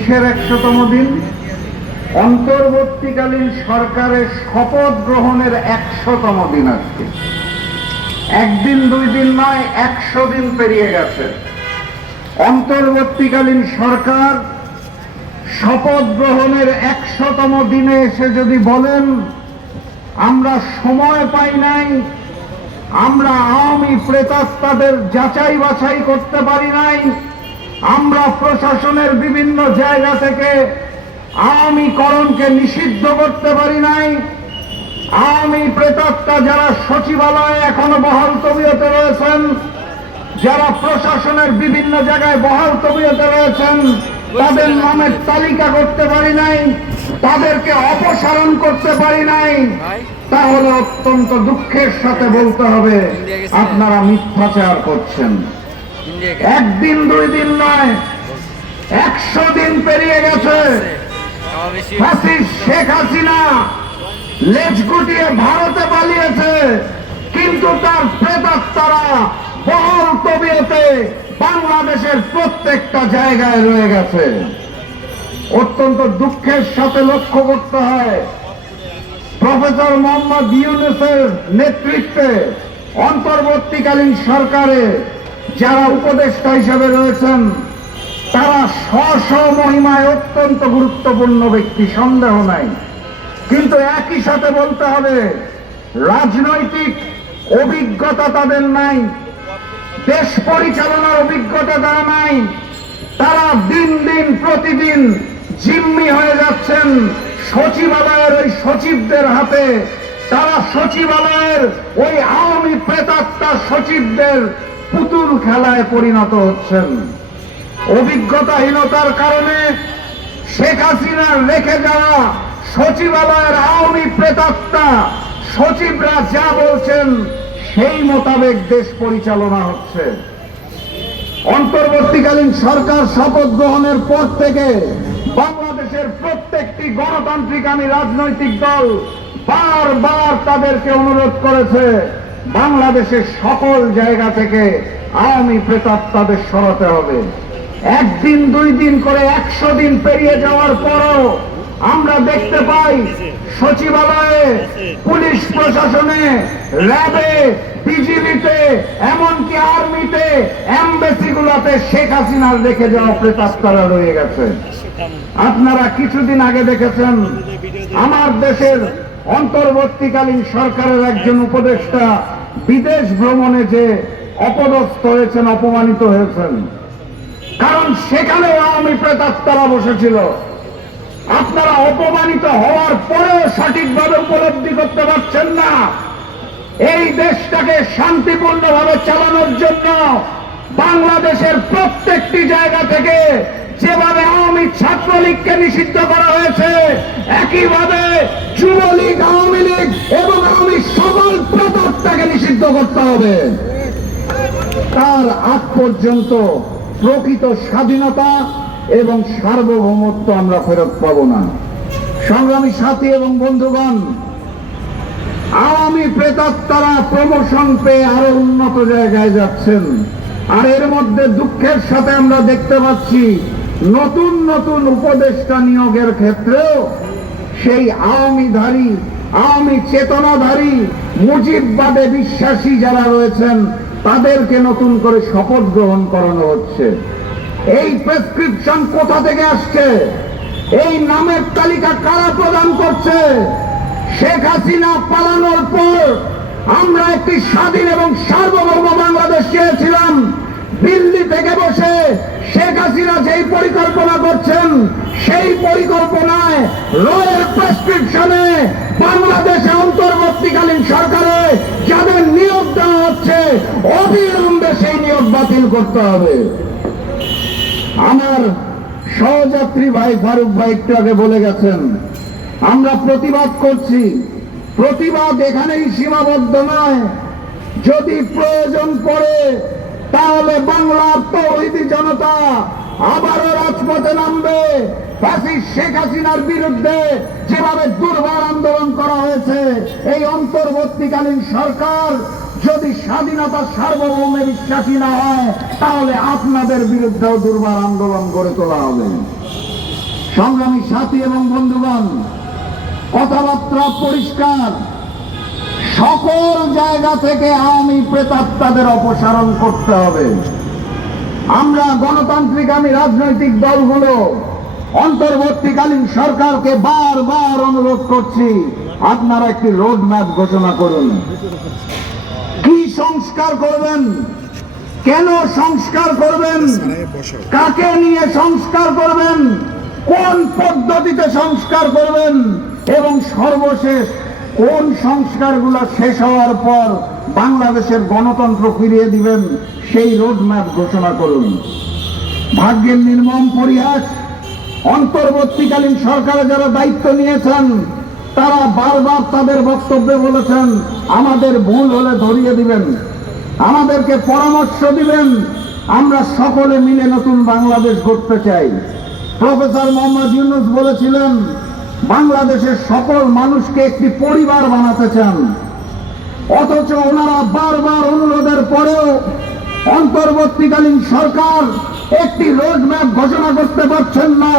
কিসের একশোতম দিন। অন্তর্বর্তীকালীন সরকারের শপথ গ্রহণের একশোতম দিন আজকে। একদিন, দুই দিন নয়, একশো দিন পেরিয়ে গেছে। অন্তর্বর্তীকালীন সরকার শপথ গ্রহণের একশোতম দিনে এসে যদি বলেন, আমরা সময় পাই নাই, আমরা আওয়ামী প্রেতাত্মাদের যাচাই বাছাই করতে পারি নাই আমরা প্রশাসনের বিভিন্ন জায়গা থেকে আওয়ামীকরণকে নিষিদ্ধ করতে পারি নাই। আওয়ামী প্রেতাত্মা যারা সচিবালয়ে এখনও বহাল তবিয়তে রয়েছেন, যারা প্রশাসনের বিভিন্ন জায়গায় বহাল তবিয়তে রয়েছেন, তাদের নামের তালিকা করতে পারি নাই, তাদেরকে অপসারণ করতে পারি নাই। তাহলে অত্যন্ত দুঃখের সাথে বলতে হবে, আপনারা মিথ্যাচার করছেন। একদিন দুই দিন নয় একশো দিন পেরিয়ে গেছে। ফাঁসির শেখ হাসিনা লেজ গুটিয়ে ভারতে পালিয়েছে কিন্তু তার বহল তবিয়তে বাংলাদেশের প্রত্যেকটা জায়গায় রয়ে গেছে। অত্যন্ত দুঃখের সাথে লক্ষ্য করতে হয় প্রফেসর মোহাম্মদ ইউনুসের নেতৃত্বে অন্তর্বর্তীকালীন সরকারে যারা উপদেষ্টা হিসেবে রয়েছেন, তারা স্ব মহিমায় অত্যন্ত গুরুত্বপূর্ণ ব্যক্তি, সন্দেহ নাই। কিন্তু একই সাথে বলতে হবে, রাজনৈতিক অভিজ্ঞতা তাদের নাই, দেশ পরিচালনার অভিজ্ঞতা তারা নাই, তারা দিন দিন প্রতিদিন জিম্মি হয়ে যাচ্ছেন সচিবালয়ের ওই সচিবদের হাতে। তারা সচিবালয়ের ওই আওয়ামী প্রেতাত্মা সচিবদের পুতুল খেলায় পরিণত হচ্ছেন। অভিজ্ঞতাহীনতার কারণে শেখ হাসিনার রেখে যাওয়া সচিবালয়ের আওয়ামী প্রেতাত্মা সচিবরা যা বলছেন, সেই মোতাবেক দেশ পরিচালনা হচ্ছে। অন্তর্বর্তীকালীন সরকার শপথ গ্রহণের পর থেকে বাংলাদেশের প্রত্যেকটি গণতান্ত্রিকামী রাজনৈতিক দল বারবার তাদেরকে অনুরোধ করেছে বাংলাদেশের সকল জায়গা থেকে আওয়ামী প্রেতাত্মাদের সরাতে হবে। একদিন, দুই দিন করে একশো দিন পেরিয়ে যাওয়ার পরও আমরা দেখতে পাই সচিবালয়ে, পুলিশ প্রশাসনে, র্যাবে, বিজিবিতে, এমনকি আর্মিতে, এমবেসিগুলোতে শেখ হাসিনার রেখে যাওয়া প্রেতাত্মারা রয়ে গেছে। আপনারা কিছুদিন আগে দেখেছেন, আমার দেশের অন্তর্বর্তীকালীন সরকারের একজন উপদেষ্টা বিদেশ ভ্রমণে যে অপদস্থ হয়েছেন, অপমানিত হয়েছেন। কারণ সেখানে আওয়ামী প্রেতাত্মারা বসেছিল আপনারা অপমানিত হওয়ার পরেও সঠিকভাবে উপলব্ধি করতে পারছেন না। এই দেশটাকে শান্তিপূর্ণভাবে চালানোর জন্য বাংলাদেশের প্রত্যেকটি জায়গা থেকে যেভাবে আওয়ামী ছাত্রলীগকে নিষিদ্ধ করা হয়েছে, একইভাবে যুবলীগ, আওয়ামী লীগ এবং আওয়ামী সকল প্রতাপটাকে নিষিদ্ধ করতে হবে। তার আগ পর্যন্ত প্রকৃত স্বাধীনতা এবং সার্বভৌমত্ব আমরা ফেরত পাব না। সংগ্রামী সাথী এবং বন্ধুগণ, আওয়ামী প্রেতাত্মারা প্রমোশন পেয়ে আরও উন্নত জায়গায় যাচ্ছেন। আর এর মধ্যে দুঃখের সাথে আমরা দেখতে পাচ্ছি, নতুন নতুন উপদেষ্টা নিয়োগের ক্ষেত্রেও সেই আওয়ামীধারী, আওয়ামী চেতনাধারী, মুজিববাদে বিশ্বাসী যারা রয়েছেন, তাদেরকে নতুন করে শপথ গ্রহণ করানো হচ্ছে। এই প্রেসক্রিপশন কোথা থেকে আসছে? এই নামের তালিকা কারা প্রদান করছে? শেখ হাসিনা পালানোর পর আমরা একটি স্বাধীন এবং সার্বভৌম বাংলাদেশ চেয়েছিলাম দিল্লি থেকে বসে শেখ হাসিনা যেই পরিকল্পনা করছেন, সেই পরিকল্পনায় রয়ের প্রেসক্রিপশনে বাংলাদেশে অন্তর্বর্তীকালীন সরকারে যাদের নিয়োগ দেওয়া হচ্ছে, অবিলম্বে সেই নিয়োগ বাতিল করতে হবে। আমার সহযাত্রী ভাই ফারুক ভাই একটু আগে বলে গেছেন, আমরা প্রতিবাদ করছি। প্রতিবাদ এখানেই সীমাবদ্ধ নয়। যদি প্রয়োজন পড়ে তাহলে বাংলার তৌহিদি জনতা আবারও রাজপথে নামবে। ফ্যাসিস্ট শেখ হাসিনার বিরুদ্ধে যেভাবে দুর্বার আন্দোলন করা হয়েছে, এই অন্তর্বর্তীকালীন সরকার যদি স্বাধীনতা সার্বভৌমে বিশ্বাসী না হয়, তাহলে আপনাদের বিরুদ্ধেও দুর্বার আন্দোলন গড়ে তোলা হবে। সংগ্রামী সাথী এবং বন্ধুগণ, কথাবার্তা পরিষ্কার। সকল জায়গা থেকে আওয়ামী প্রেতাত্মাদের অপসারণ করতে হবে। আমরা গণতান্ত্রিক আমি রাজনৈতিক দলগুলো অন্তর্বর্তীকালীন সরকারকে বারবার অনুরোধ করছি, আপনারা একটি রোড ম্যাপ ঘোষণা করুন। কি সংস্কার করবেন? কেন সংস্কার করবেন? কাকে নিয়ে সংস্কার করবেন? কোন পদ্ধতিতে সংস্কার করবেন? এবং সর্বশেষ কোন সংস্কারগুলো শেষ হওয়ার পর বাংলাদেশের গণতন্ত্র ফিরিয়ে দিবেন, সেই রোডম্যাপ ঘোষণা করুন। ভাগ্যের নির্মম পরিহাস, অন্তর্বর্তীকালীন সরকারে যারা দায়িত্ব নিয়েছেন, তারা বারবার তাদের বক্তব্যে বলেছেন, আমাদের ভুল হলে ধরিয়ে দিবেন, আমাদেরকে পরামর্শ দিবেন, আমরা সকলে মিলে নতুন বাংলাদেশ গড়তে চাই। প্রফেসর মোহাম্মদ ইউনুস বলেছিলেন বাংলাদেশের সকল মানুষকে একটি পরিবার বানাতে চান। অথচ ওনারা বারবার অনুরোধের পরেও অন্তর্বর্তীকালীন সরকার একটি রোডম্যাপ ঘোষণা করতে পারছেন না।